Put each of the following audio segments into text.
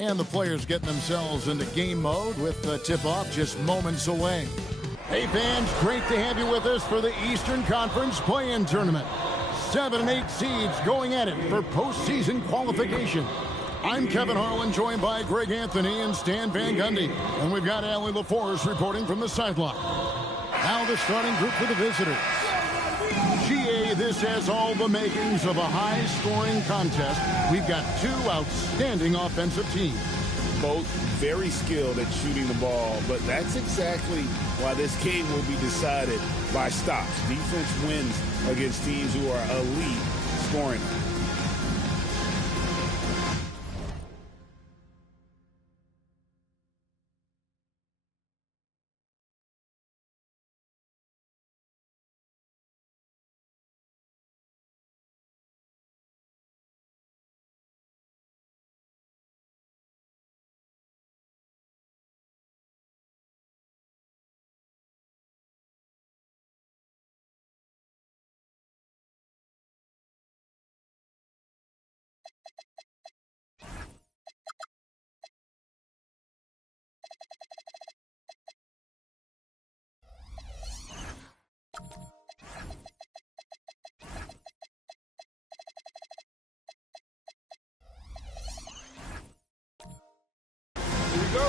And the players getting themselves into game mode with the tip-off just moments away. Hey fans, great to have you with us for the Eastern Conference Play-In Tournament. 7 and 8 seeds going at it for postseason qualification. I'm Kevin Harlan, joined by Greg Anthony and Stan Van Gundy. And we've got Allie LaForce reporting from the sideline. Now the starting group for the visitors. GA, this has all the makings of a high-scoring contest. We've got two outstanding offensive teams. Both very skilled at shooting the ball, but that's exactly why this game will be decided by stops. Defense wins against teams who are elite scoring. Here we go.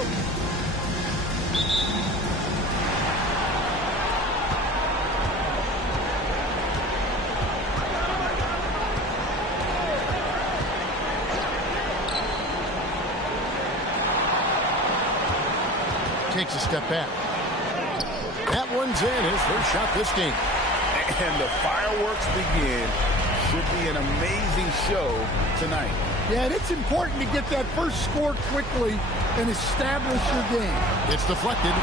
Takes a step back. That one's in, his first shot this game. And the fireworks begin. Should be an amazing show tonight. Yeah, and it's important to get that first score quickly and establish your game. It's deflected.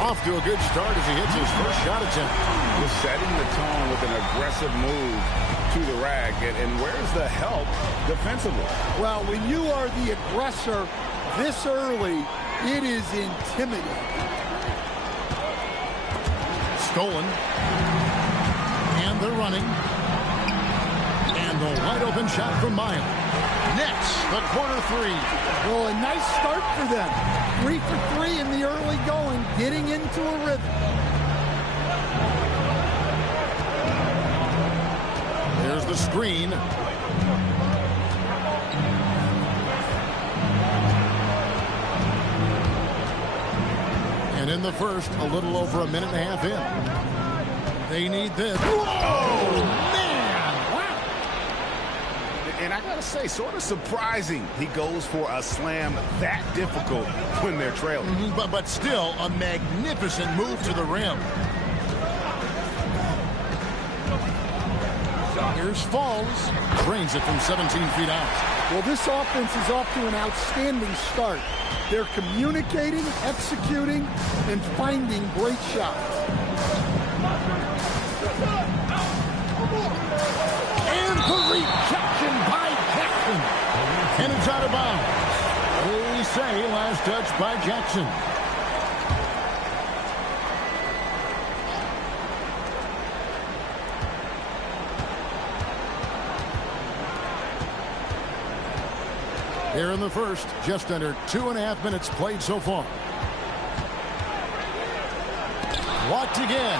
Off to a good start as he hits his first shot attempt. He's setting the tone with an aggressive move to the rack. And where's the help defensively? Well, when you are the aggressor this early, it is intimidating. Stolen. And they're running. And the wide open shot from Miles. Nets the corner three. Well, a nice start for them. 3 for 3 in the early going, getting into a rhythm. There's the screen. And in the first, a little over a minute and a half in. They need this. Whoa, man! Wow. And I gotta say, sort of surprising he goes for a slam that difficult when they're trailing. But still, a magnificent move to the rim. Here's Falls. Drains it from 17 feet out. Well, this offense is off to an outstanding start. They're communicating, executing, and finding great shots. And the rejection by Jackson. And it's out of bounds. They say last touch by Jackson. Here in the first, just under 2.5 minutes played so far. Blocked again.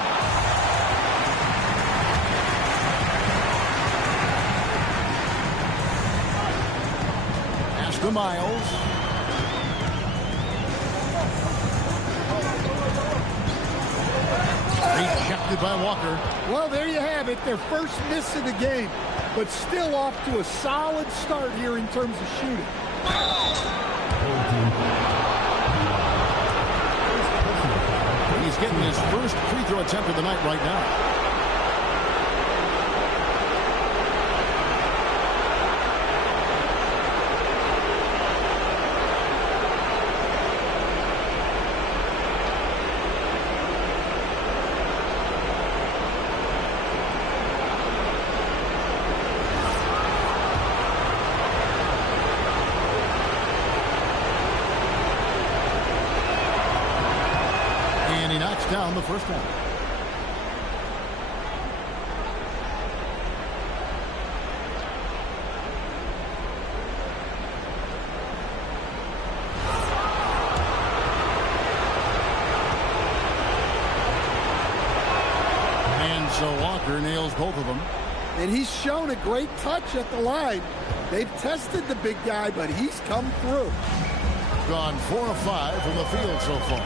Pass to Miles. Rejected by Walker. Well, there you have it. Their first miss of the game, but still off to a solid start here in terms of shooting. He's getting his first free throw attempt of the night right now. Down the first one. So Walker nails both of them. And he's shown a great touch at the line. They've tested the big guy, but he's come through. Gone 4 of 5 from the field so far.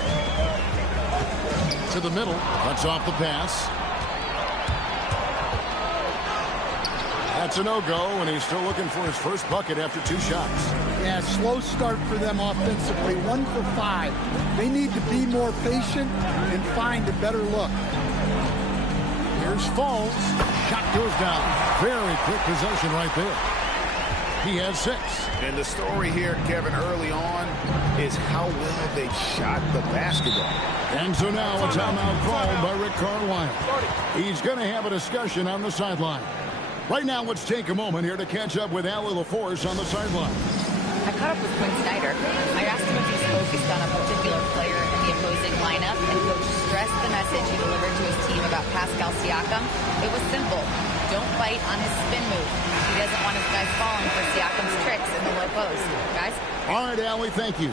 To the middle. Cuts off the pass. That's a no-go, and he's still looking for his first bucket after 2 shots. Yeah, slow start for them offensively. 1 for 5. They need to be more patient and find a better look. Here's Falls. Shot goes down. Very quick possession right there. He has 6. And the story here, Kevin, early on is how well they shot the basketball. And so now a timeout called by Rick Carlisle. He's going to have a discussion on the sideline. Right now, let's take a moment here to catch up with Allie LaForce on the sideline. I caught up with Quinn Snyder. I asked him if he's focused on a particular player in the opposing lineup, and Coach stressed the message he delivered to his team about Pascal Siakam. It was simple. Don't bite on his spin move. He doesn't want his guys falling for Siakam's tricks in the low post. Guys? All right, Allie, thank you.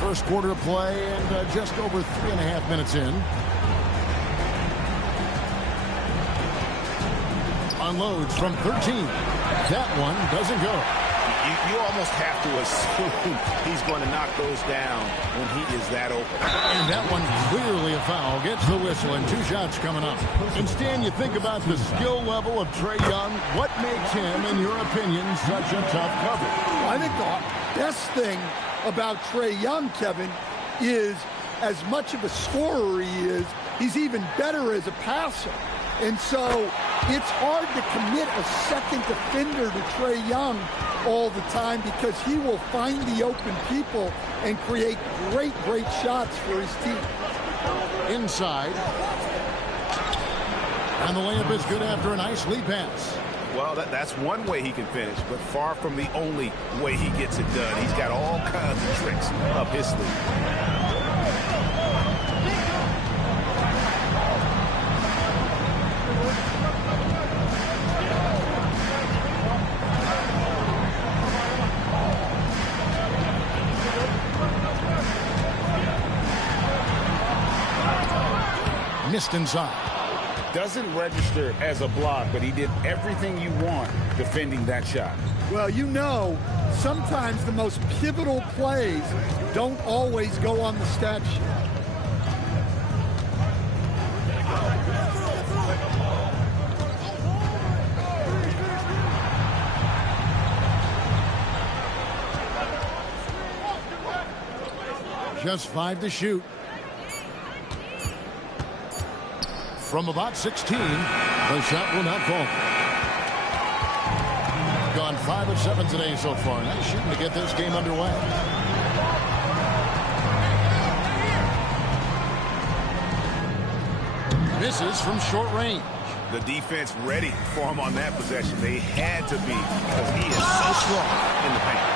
First quarter of play and just over 3.5 minutes in. Unloads from 13. That one doesn't go. You almost have to assume he's going to knock those down when he is that open. And that one clearly a foul. Gets the whistle and 2 shots coming up. And Stan, you think about the skill level of Trae Young. What makes him, in your opinion, such a tough cover? I think the best thing about Trae Young, Kevin, is as much of a scorer he is, he's even better as a passer. And so it's hard to commit a second defender to Trae Young all the time because he will find the open people and create great shots for his team. Inside. And the layup is good after a nice lead pass. Well, that's one way he can finish, but far from the only way he gets it done. He's got all kinds of tricks up his sleeve. Missed inside. Doesn't register as a block, but he did everything you want defending that shot. Well, you know, sometimes the most pivotal plays don't always go on the stat sheet. Just 5 to shoot. From about 16, the shot will not fall. Gone 5 of 7 today so far. Nice shooting to get this game underway. Misses from short range. The defense ready for him on that possession. They had to be because he is so strong in the paint.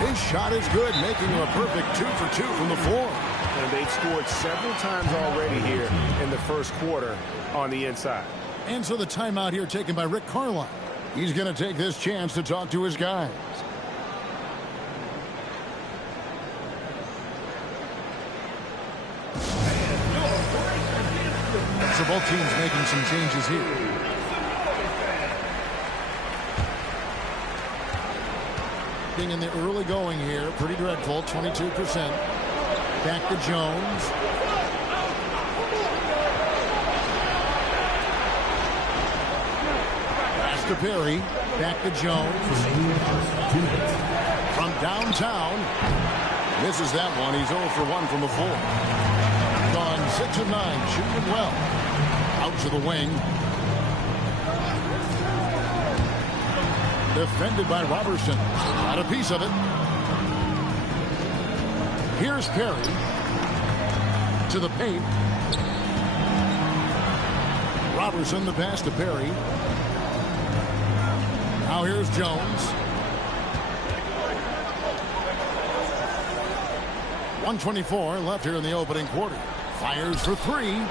His shot is good, making him a perfect 2 for 2 from the floor. And they've scored several times already here in the first quarter on the inside. And so the timeout here taken by Rick Carlisle. He's going to take this chance to talk to his guys. So both teams making some changes here. In the early going here, pretty dreadful, 22%. Back to Jones. Pass to Perry. Back to Jones. From downtown. Misses that one. He's 0 for 1 from the floor. Gone 6 of 9, shooting well. Out to the wing. Defended by Robertson. Got a piece of it. Here's Perry. To the paint. Robertson, the pass to Perry. Now here's Jones. 1:24 left here in the opening quarter. Fires for 3.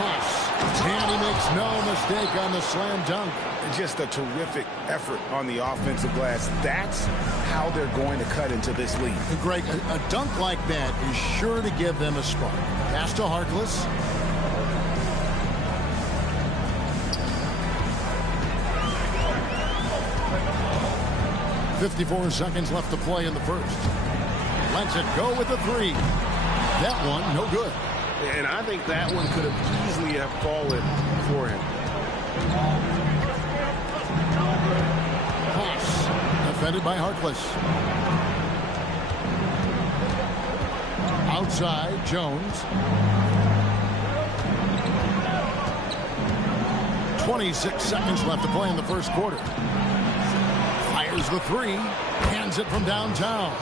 Pass. And he makes no mistake on the slam dunk. Just a terrific effort on the offensive glass. That's how they're going to cut into this lead. And Greg, a dunk like that is sure to give them a spark. Pass to Harkless. .54 seconds left to play in the first. Lets it go with the three. That one, no good. And I think that one could have easily have fallen for him. Pass. Defended by Harkless. Outside, Jones. 26 seconds left to play in the first quarter. Fires the three. Hands it from downtown.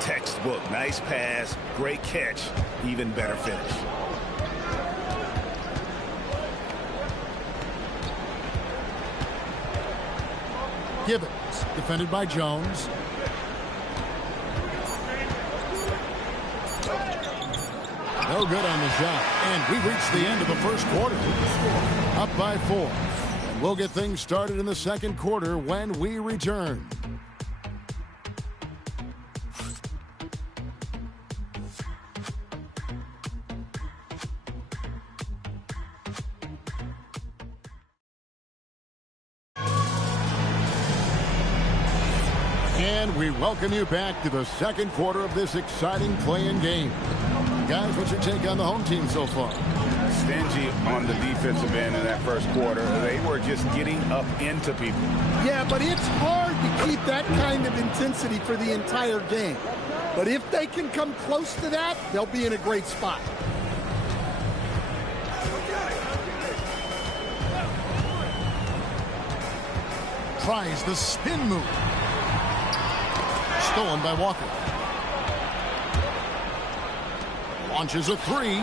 Textbook. Nice pass. Great catch. Even better finish. Gibbons, defended by Jones. No good on the shot. And we've reached the end of the first quarter. Up by 4. And we'll get things started in the second quarter when we return. And we welcome you back to the second quarter of this exciting play-in game. Guys, what's your take on the home team so far? Stingy on the defensive end in that first quarter. They were just getting up into people. Yeah, but it's hard to keep that kind of intensity for the entire game. But if they can come close to that, they'll be in a great spot. Tries the spin move. Stolen by Walker. Launches a three.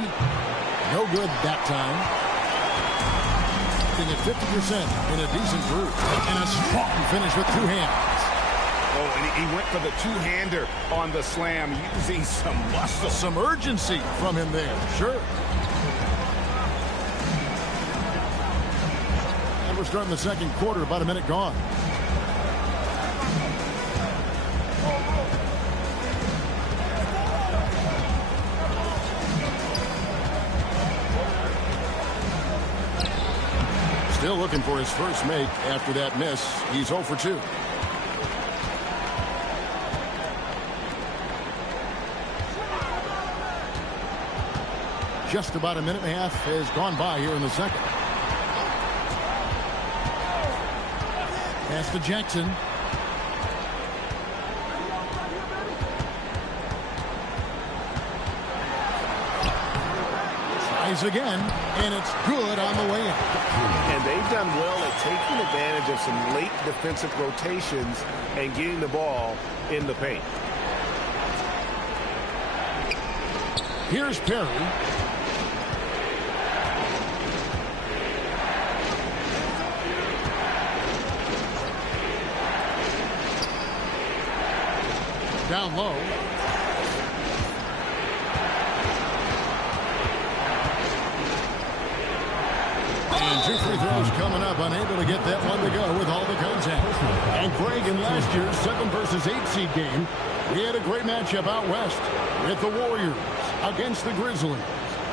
No good that time. Hitting at 50% in a decent group. And a strong finish with two hands. Oh, and he went for the two-hander on the slam, using some muscle. Some urgency from him there, sure. And we're starting the second quarter, about a minute gone. Still looking for his first make after that miss. He's 0 for 2. Just about a minute and a half has gone by here in the second. Pass to Jackson. Tries again, and it's good on the way in. And they've done well at taking advantage of some late defensive rotations and getting the ball in the paint. Here's Perry. Down low. And 2 free throws coming up. Unable to get that one to go with all the contact. And Greg, in last year's 7 versus 8 seed game, we had a great matchup out west with the Warriors against the Grizzlies.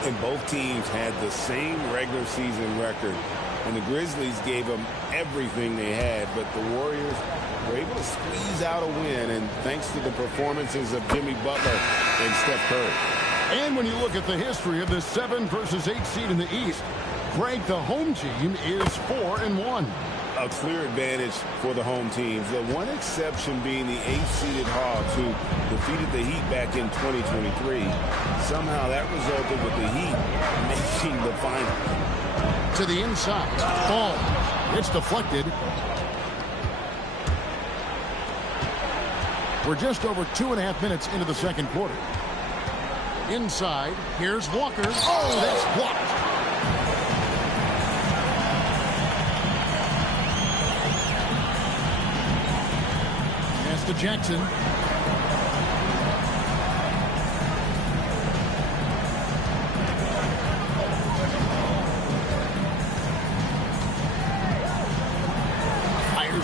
And both teams had the same regular season record. And the Grizzlies gave them everything they had, but the Warriors were able to squeeze out a win, and thanks to the performances of Jimmy Butler and Steph Curry. And when you look at the history of this 7 versus 8 seed in the East, Greg, the home team is 4-1. A clear advantage for the home teams. The one exception being the 8th-seeded Hawks, who defeated the Heat back in 2023. Somehow that resulted with the Heat making the final. To the inside. Ball. It's deflected. We're just over 2.5 minutes into the second quarter. Inside. Here's Walker. Oh, that's blocked. Pass to Jackson.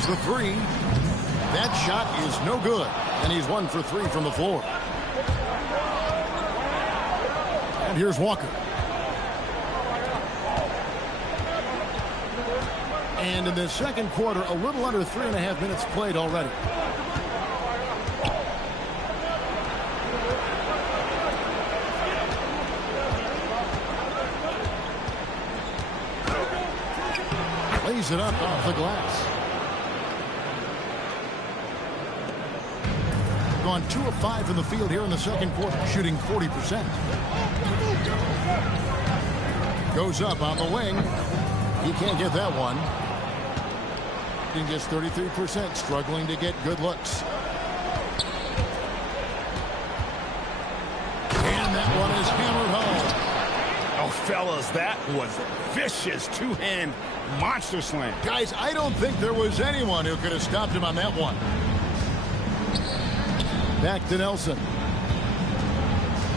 the three. That shot is no good, and he's 1 for 3 from the floor. And here's Walker. And in the second quarter, a little under 3.5 minutes played already. Lays it up off the glass. Gone 2 of 5 from the field here in the second quarter, shooting 40%. Goes up on the wing. He can't get that one. Shooting just 33%, struggling to get good looks. And that one is hammered home. Oh, fellas, that was vicious two-hand monster slam. Guys, I don't think there was anyone who could have stopped him on that one. Back to Nelson.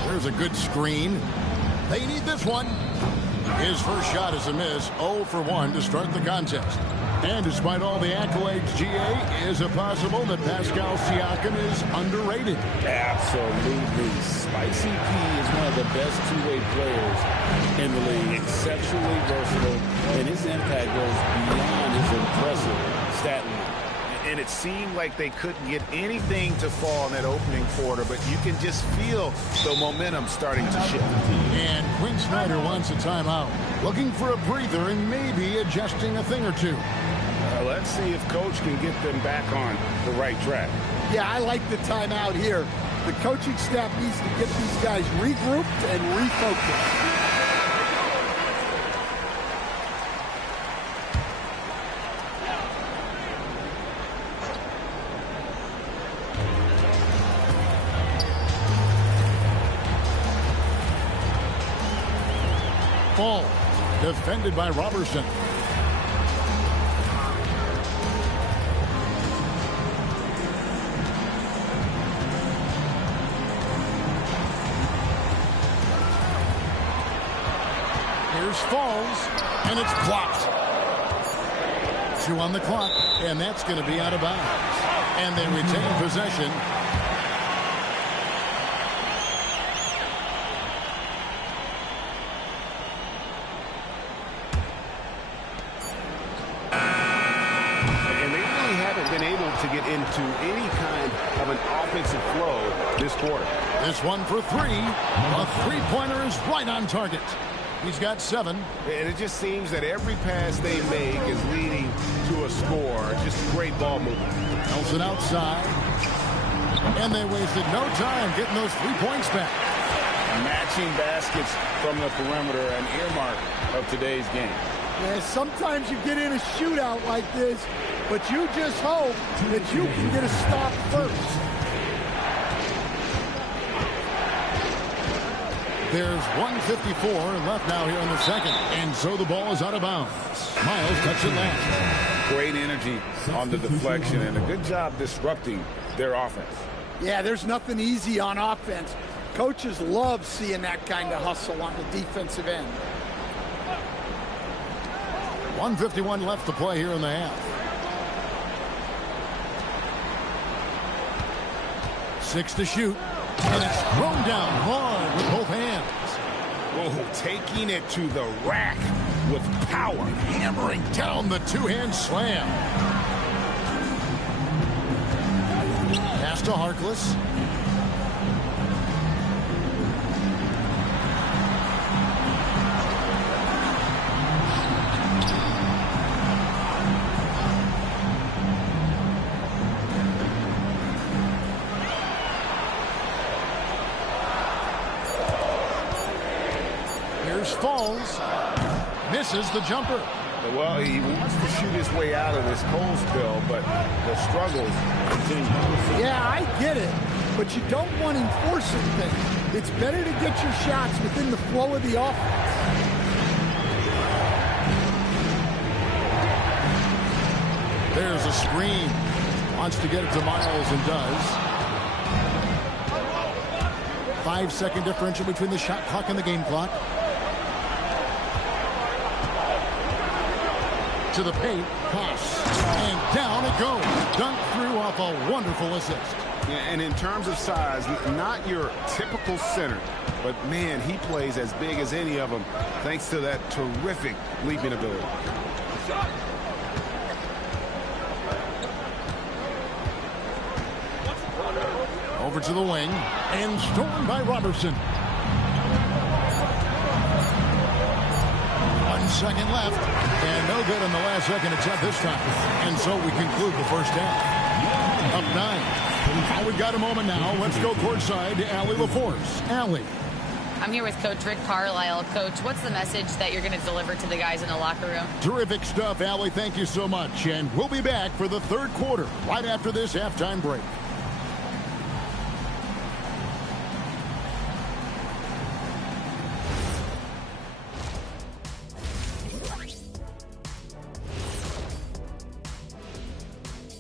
There's a good screen. They need this one. His first shot is a miss. 0 for 1 to start the contest. And despite all the accolades, GA, is it possible that Pascal Siakam is underrated? Absolutely. Spicy P is one of the best two-way players in the league. Exceptionally versatile, and his impact goes beyond his impressive stat line. And it seemed like they couldn't get anything to fall in that opening quarter, but you can just feel the momentum starting to shift. And Quinn Snyder wants a timeout. Looking for a breather and maybe adjusting a thing or two. Let's see if Coach can get them back on the right track. Yeah, I like the timeout here. The coaching staff needs to get these guys regrouped and refocused. Ball defended by Robertson. Here's Falls, and it's blocked. 2 on the clock, and that's going to be out of bounds. And they retain possession. To get into any kind of an offensive flow this quarter. This one for 3. A three-pointer is right on target. He's got 7. And it just seems that every pass they make is leading to a score. Just great ball movement. Nelson outside. And they wasted no time getting those 3 points back. Matching baskets from the perimeter, an earmark of today's game. Yeah, sometimes you get in a shootout like this, but you just hope that you can get a stop first. There's 1:54 left now here in the second, and so the ball is out of bounds. Miles cuts it last. Great energy on the deflection, and a good job disrupting their offense. Yeah, there's nothing easy on offense. Coaches love seeing that kind of hustle on the defensive end. 1:51 left to play here in the half. 6 to shoot. And it's thrown down hard with both hands. Whoa, taking it to the rack with power. Hammering down the two-hand slam. Pass to Harkless. Falls, misses the jumper. Well, he wants to shoot his way out of this cold spill, but the struggles continue. Yeah, I get it, but you don't want him forcing things. It's better to get your shots within the flow of the offense. There's a screen. Wants to get it to Miles and does. 5-second differential between the shot clock and the game clock. To the paint, pass, and Down it goes. Dunked through off a wonderful assist. Yeah, and in terms of size, not your typical center, but man, he plays as big as any of them thanks to that terrific leaping ability. Over to the wing and stolen by Robertson. 1 second left and no good in the last second attempt this time. And so we conclude the first half. Up 9. We've got a moment now. Let's go courtside to Allie LaForce. Allie. I'm here with Coach Rick Carlisle. Coach, what's the message that you're going to deliver to the guys in the locker room? Terrific stuff, Allie. Thank you so much. And we'll be back for the third quarter right after this halftime break.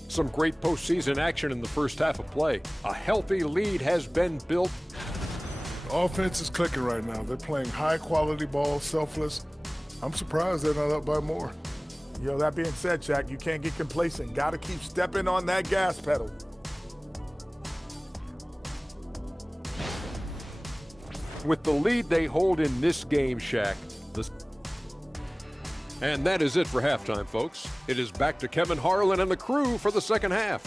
Some great postseason action in the first half of play. A healthy lead has been built. Offense is clicking right now. They're playing high-quality ball, selfless. I'm surprised they're not up by more. Yo, that being said, Shaq, you can't get complacent. Got to keep stepping on that gas pedal. With the lead they hold in this game, Shaq. And that is it for halftime, folks. It is back to Kevin Harlan and the crew for the second half.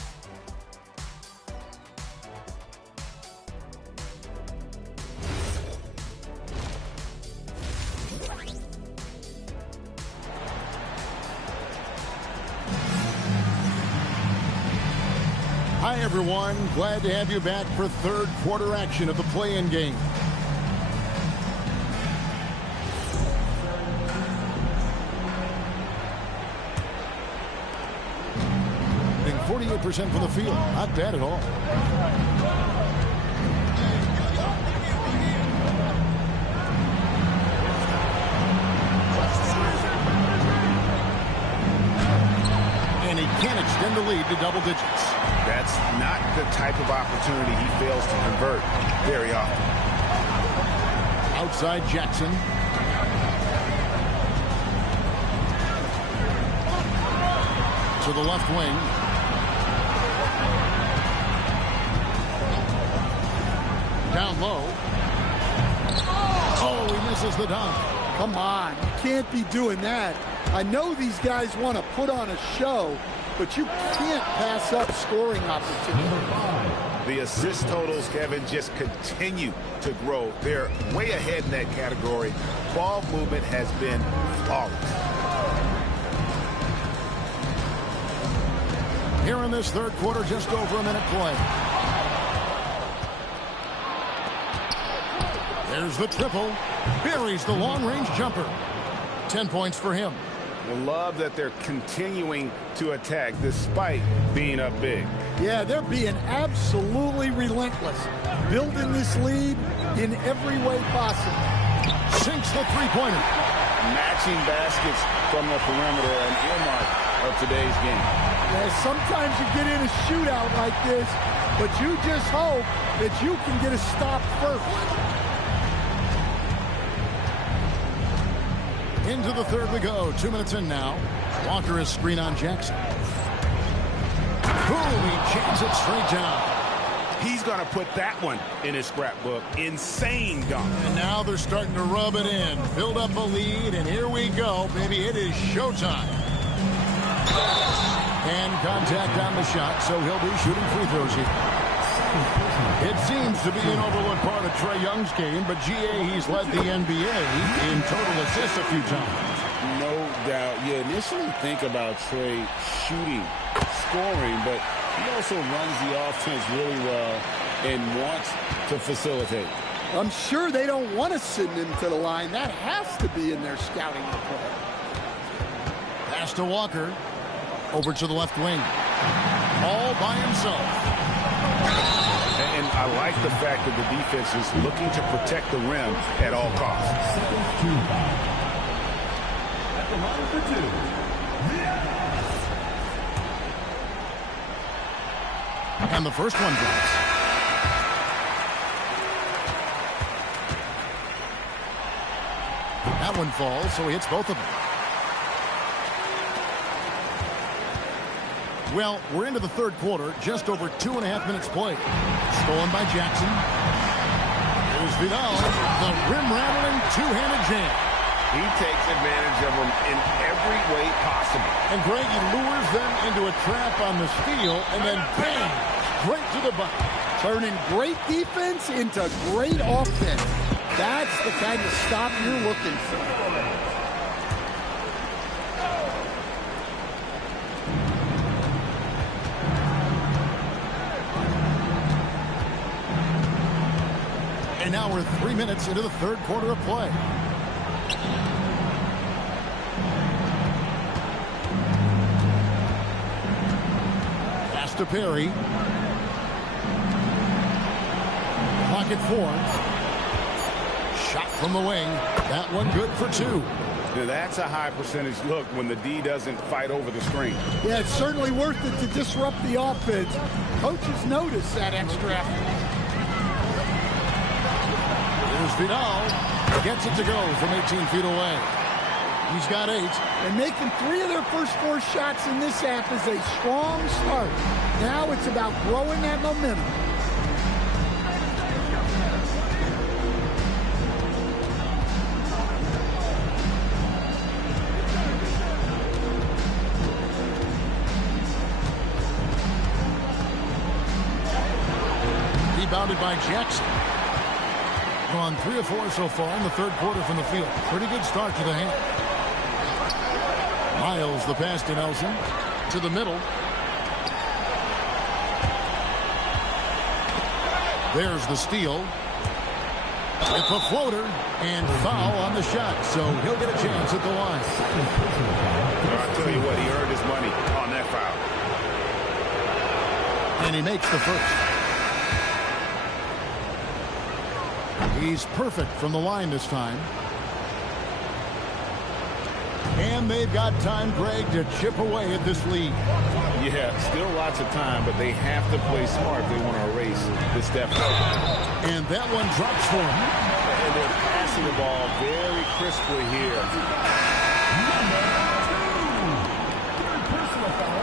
Hi, everyone. Glad to have you back for third quarter action of the play-in game. 48% from the field. Not bad at all. And he can't extend the lead to double digits. That's not the type of opportunity he fails to convert very often. Outside Jackson. To the left wing. Down low. Oh, he misses the dunk. Come on, you can't be doing that. I know these guys want to put on a show, but you can't pass up scoring opportunity. The assist totals, Kevin, just continue to grow. They're way ahead in that category. Ball movement has been flawless. Here in this third quarter, just over a minute play. There's the triple. Buries the long-range jumper. 10 points for him. I love that they're continuing to attack despite being up big. Yeah, they're being absolutely relentless. Building this lead in every way possible. Sinks the three-pointer. Matching baskets from the perimeter, an earmark of today's game. Yeah, sometimes you get in a shootout like this, but you just hope that you can get a stop first. Into the third we go. 2 minutes in now. Walker is screen on Jackson. Boom, he jams it straight down. He's going to put that one in his scrapbook. Insane dunk. And now they're starting to rub it in. Build up a lead, and here we go, baby. It is showtime. And contact on the shot, so he'll be shooting free throws here. It seems to be an overlooked part of Trae Young's game, but GA, he's led the NBA in total assists a few times. No doubt. You initially think about Trae shooting, scoring, but he also runs the offense really well and wants to facilitate. I'm sure they don't want to send him to the line. That has to be in their scouting report. Pass to Walker. Over to the left wing. All by himself. And I like the fact that the defense is looking to protect the rim at all costs. At the line for two. And the first one drops. That one falls, so he hits both of them. Well, we're into the third quarter, just over 2.5 minutes played. Stolen by Jackson. Here's Vidal, the rim-rattling two-handed jam. He takes advantage of them in every way possible. And Greg, he lures them into a trap on the steal, and then bang, straight to the bucket. Turning great defense into great offense. That's the kind of stop you're looking for. And now we're 3 minutes into the third quarter of play. Pass to Perry. Pocket four. Shot from the wing. That one good for two. Now that's a high percentage look when the D doesn't fight over the screen. Yeah, it's certainly worth it to disrupt the offense. Coaches notice that extra effort. Here's Vidal. Gets it to go from 18 feet away. He's got 8. And making 3 of their first 4 shots in this half is a strong start. Now it's about growing that momentum. Rebounded by Jackson. On 3 of 4 so far in the third quarter from the field. Pretty good start to the half. Miles the pass to Nelson. To the middle. There's the steal. It's a floater and foul on the shot. So he'll get a chance at the line. I'll tell you what, he earned his money on that foul. And he makes the first. He's perfect from the line this time. And they've got time, Greg, to chip away at this lead. Yeah, still lots of time, but they have to play smart if they want to erase this deficit. And that one drops for him. And they're passing the ball very crisply here. Third personal foul.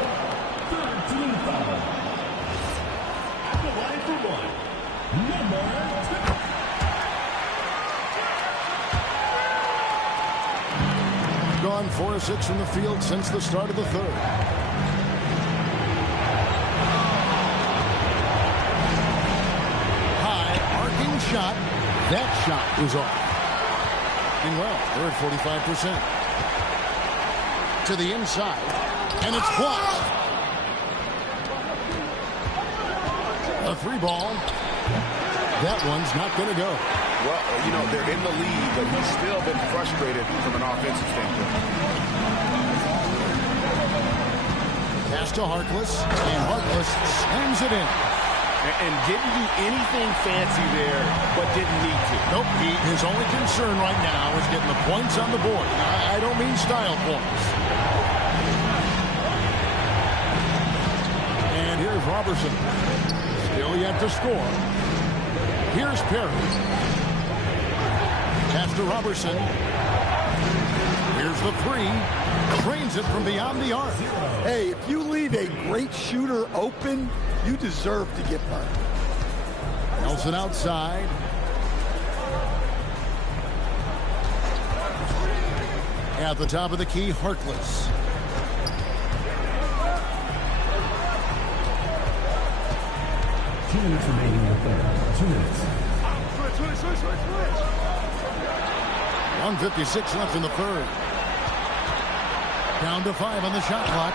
Third team foul. At the line for one. Number 2. Gone 4 of 6 from the field since the start of the third. High arcing shot. That shot is off. And well, they're at 45%. To the inside. And it's blocked. A 3-ball. That one's not going to go. Well, you know, they're in the lead, but he's still been frustrated from an offensive standpoint. Pass to Harkless, and Harkless slams it in. And didn't do anything fancy there, but didn't need to. Nope, his only concern right now is getting the points on the board. I don't mean style points. And here's Robertson. Still yet to score. Here's Perry. Pass to Robertson. Here's the 3. Trains it from beyond the arc. Hey, if you leave a great shooter open, you deserve to get burned. Nelson outside. At the top of the key, Harkless. Two minutes remaining in the third. 2 minutes. 1:56 left in the third. Down to 5 on the shot clock.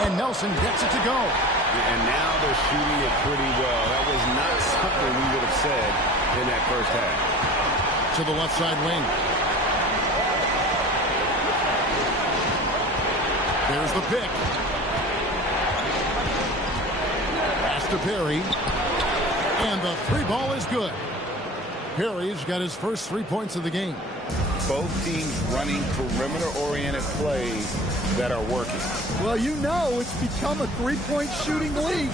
And Nelson gets it to go. And now they're shooting it pretty well. That was not something we would have said in that first half. To the left side wing. There's the pick. Pass to Perry. And the 3-ball is good. Perry's got his first 3 points of the game. Both teams running perimeter-oriented plays that are working. Well, you know it's become a 3-point shooting league.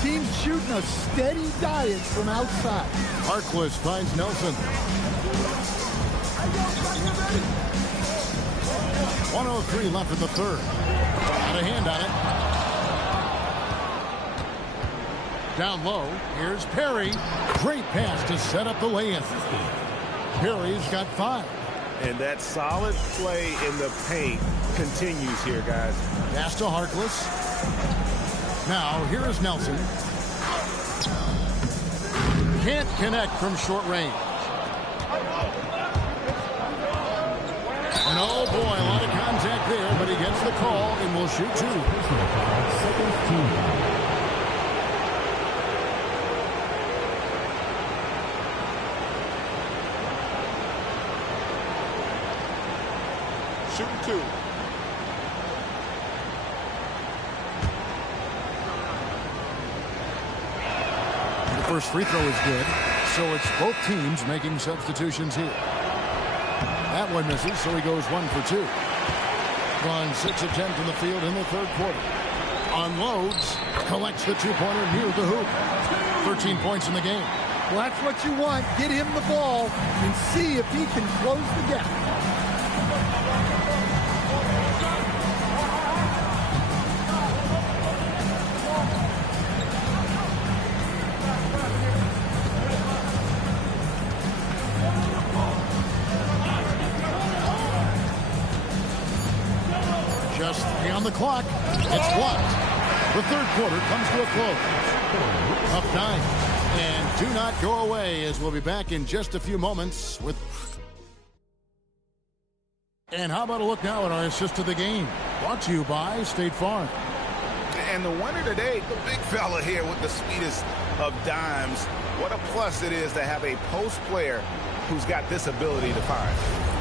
Teams shooting a steady diet from outside. Harkless finds Nelson. 1:03 left in the third. Got a hand on it. Down low, here's Perry. Great pass to set up the lay-in. Perry's got 5. And that solid play in the paint continues here, guys. Pass to Harkless. Now, here is Nelson. Can't connect from short range. And oh boy, a lot of contact there, but he gets the call and will shoot 2. Shooting 2. The first free throw is good, so it's both teams making substitutions here. That one misses, so he goes 1 for 2. Gone 6 of 10 from the field in the third quarter. Unloads, collects the 2-pointer near the hoop. 13 points in the game. Well, that's what you want. Get him the ball and see if he can close the gap. Just 3 on the clock. It's blocked. The third quarter comes to a close. Up 9. And do not go away, as we'll be back in just a few moments with... And how about a look now at our assist of the game? Brought to you by State Farm. And the winner today, the big fella here with the sweetest of dimes. What a plus it is to have a post player who's got this ability to find.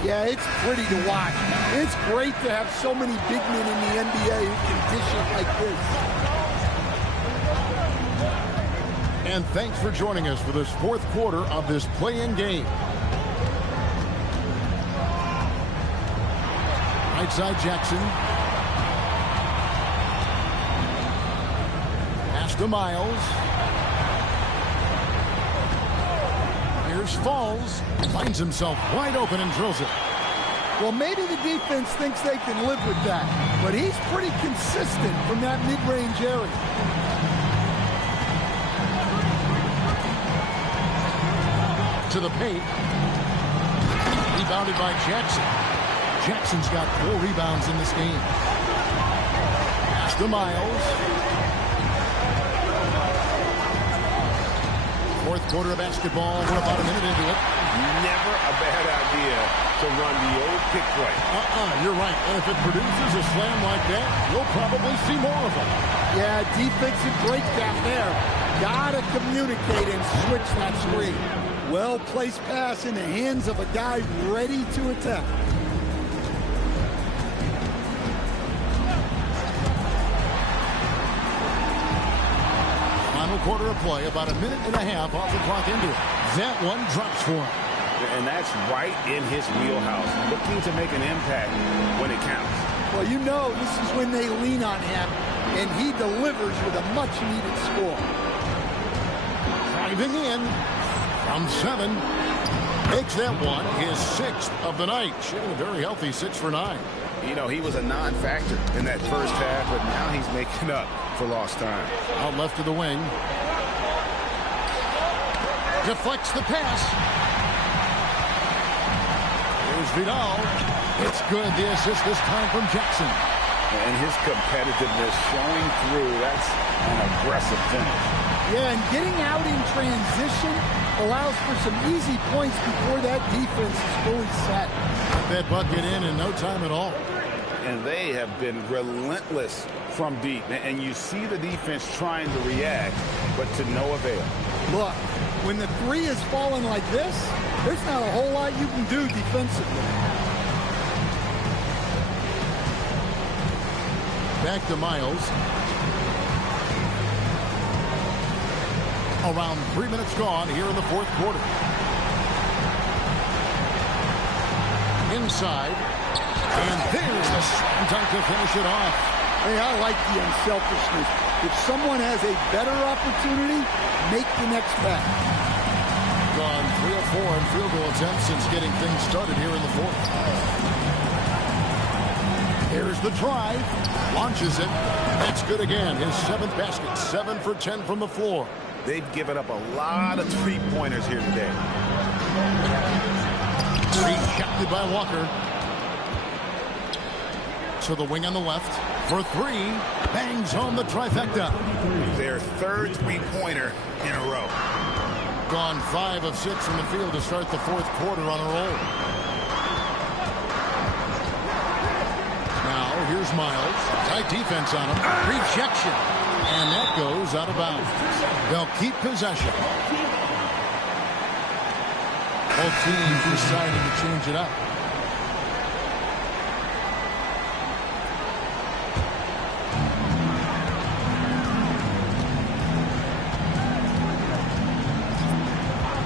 Yeah, it's pretty to watch. It's great to have so many big men in the NBA who can dish it like this. And thanks for joining us for this fourth quarter of this play-in game. Right side Jackson. Pass to Miles. Here's Falls. Finds himself wide open and drills it. Well, maybe the defense thinks they can live with that, but he's pretty consistent from that mid-range area. To the paint. Rebounded by Jackson. Jackson's got 4 rebounds in this game. Pass to Miles. Fourth quarter of basketball. We're about a minute into it. Never a bad idea to run the old pick play. You're right. And if it produces a slam like that, you'll probably see more of them. Yeah, defensive breakdown there. Gotta communicate and switch that screen. Well-placed pass in the hands of a guy ready to attack. Final quarter of play, about a minute and a half off the clock into it. That one drops for him. And that's right in his wheelhouse, looking to make an impact when it counts. Well, you know this is when they lean on him, and he delivers with a much-needed score. Driving in from 7. Makes that one his 6th of the night. Shooting a very healthy 6 for 9. You know, he was a non-factor in that first half, but now he's making up for lost time. Out left to the wing. Deflects the pass. Here's Vidal. It's good. The assist this time from Jackson. And his competitiveness showing through. That's an aggressive finish. Yeah, and getting out in transition allows for some easy points before that defense is fully set. Put that bucket in no time at all. And they have been relentless from deep. And you see the defense trying to react, but to no avail. Look, when the 3 is falling like this, there's not a whole lot you can do defensively. Back to Miles. Around 3 minutes gone here in the fourth quarter. Inside. And there's the slam dunk to finish it off. Hey, I like the unselfishness. If someone has a better opportunity, make the next pass. Gone 3 of 4 in field goal attempts since getting things started here in the fourth. Here's the drive. Launches it. That's good again. His 7th basket. 7 for 10 from the floor. They've given up a lot of three-pointers here today. Rejected by Walker. To the wing on the left. For three. Bangs home the trifecta. Their third three-pointer in a row. Gone 5 of 6 from the field to start the fourth quarter on a roll. Now here's Miles. Tight defense on him. Rejection. And that goes out of bounds. They'll keep possession. Both teams deciding to change it up.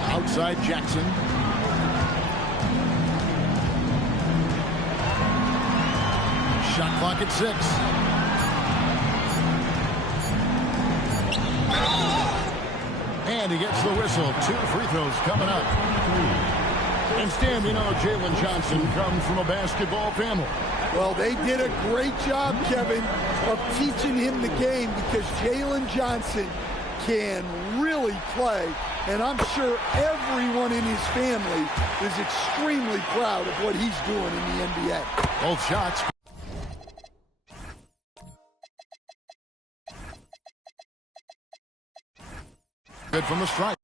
Outside Jackson. Shot clock at 6. And he gets the whistle. 2 free throws coming up. And Stan, you know, Jalen Johnson comes from a basketball family. Well, they did a great job, Kevin, of teaching him the game because Jalen Johnson can really play. And I'm sure everyone in his family is extremely proud of what he's doing in the NBA. Both shots. Good from the strike.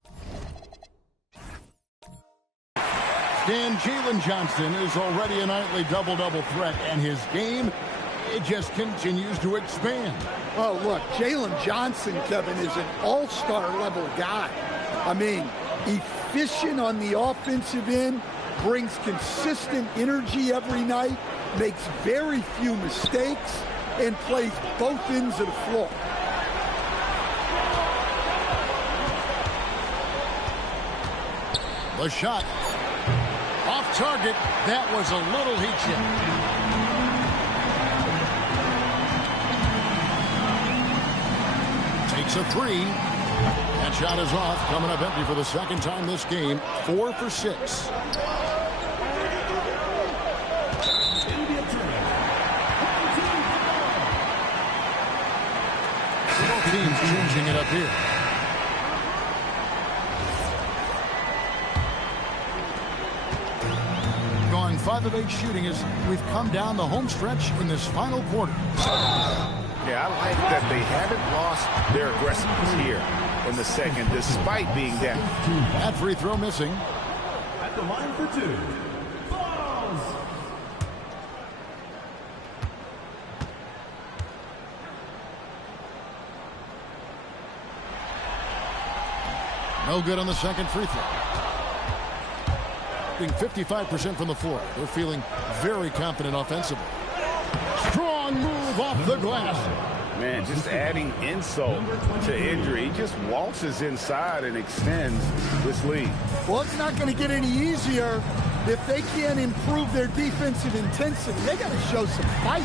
Dan, Jalen Johnson is already a nightly double-double threat, and his game, it just continues to expand. Oh, look, Jalen Johnson, Kevin, is an all-star level guy. I mean, efficient on the offensive end, brings consistent energy every night, makes very few mistakes, and plays both ends of the floor. The shot. Off target. That was a little heat check. Takes a 3. That shot is off. Coming up empty for the second time this game. 4 for 6. Both teams changing it up here. Going 5 of 8 shooting as we've come down the home stretch in this final quarter. Yeah, I like that they haven't lost their aggressiveness here in the second, despite being down. That free throw missing. At the line for 2. Balls. No good on the second free throw. 55% from the floor. They're feeling very confident offensively. Strong move off the glass. Man, just adding insult to injury. He just waltzes inside and extends this lead. Well, it's not going to get any easier if they can't improve their defensive intensity. They got to show some fight.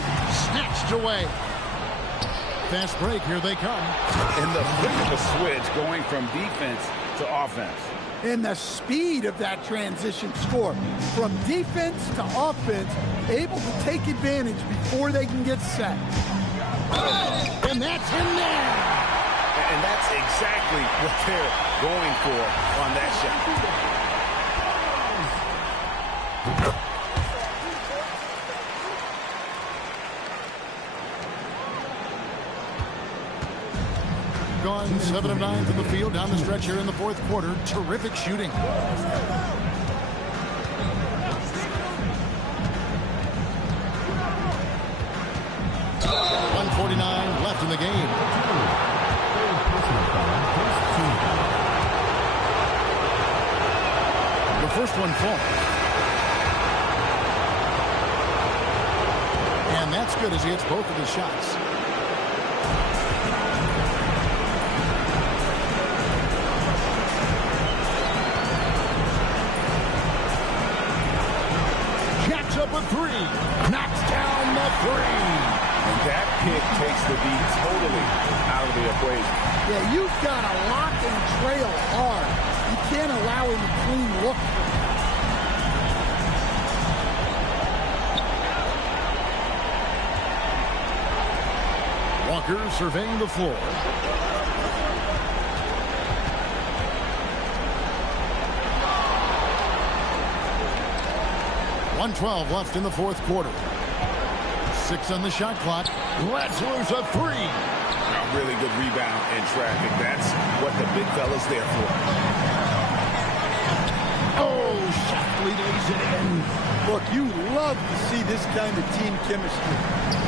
Snatched away. Fast break. Here they come. In the flick of a switch, going from defense to offense. And the speed of that transition score from defense to offense, able to take advantage before they can get set. And that's in there. And that's exactly what they're going for on that shot. Gone 7 of 9 from the field down the stretch here in the fourth quarter. Terrific shooting. 1:49 left in the game. The first one falls. And that's good as he hits both of his shots. Jacks up a 3. Knocks down the 3. And that kick takes the beat totally out of the equation. Yeah, you've got to lock and trail hard. You can't allow him a clean look. Walker surveying the floor. 1:12 left in the fourth quarter. 6 on the shot clock. Lets loose a 3. A really good rebound and traffic. That's what the big fella's there for. Oh, Shockley lays it in. Look, you love to see this kind of team chemistry.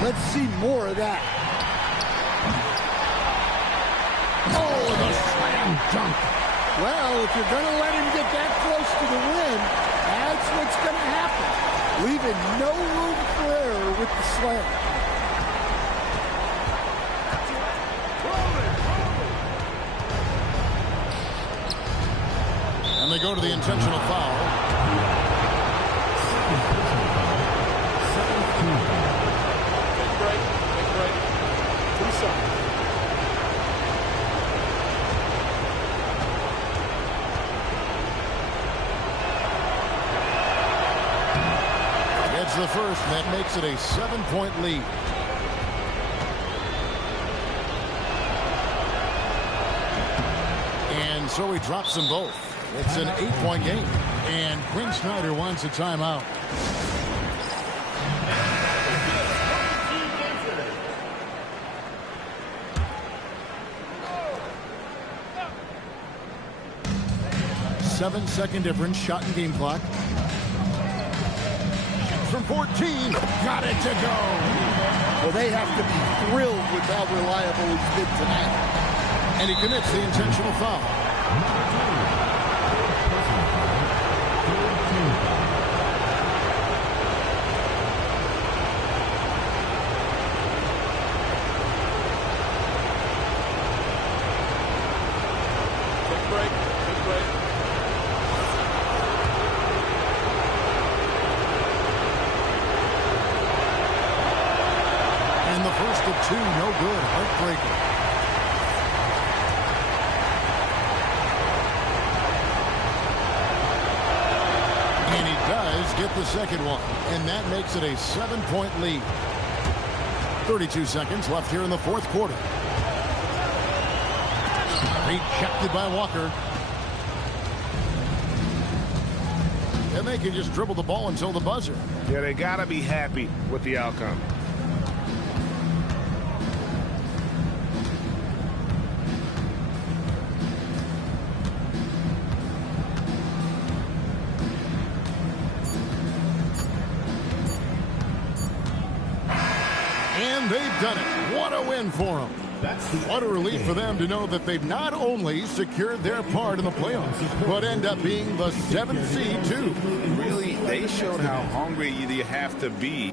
Let's see more of that. Oh, the slam dunk. Well, if you're going to let him get that close to the rim, that's what's going to happen. Leaving no room for error with the slam. And they go to the intentional foul. Big break. 2 seconds. Gets the first, and that makes it a 7-point lead. And so he drops them both. It's an 8-point game. And Quinn Snyder wants a timeout. Seven-second difference, shot and game clock. From 14, got it to go. Well, they have to be thrilled with how reliable he's been tonight. And he commits the intentional foul. Big break. And the first of 2, no good. Heartbreaker. And he does get the second one. And that makes it a 7-point lead. 32 seconds left here in the fourth quarter. Rejected by Walker. And they can just dribble the ball until the buzzer. Yeah, they got to be happy with the outcome. And they've done it. What a win for them. What a relief for them to know that they've not only secured their part in the playoffs, but end up being the 7th seed, too. Really, they showed how hungry you have to be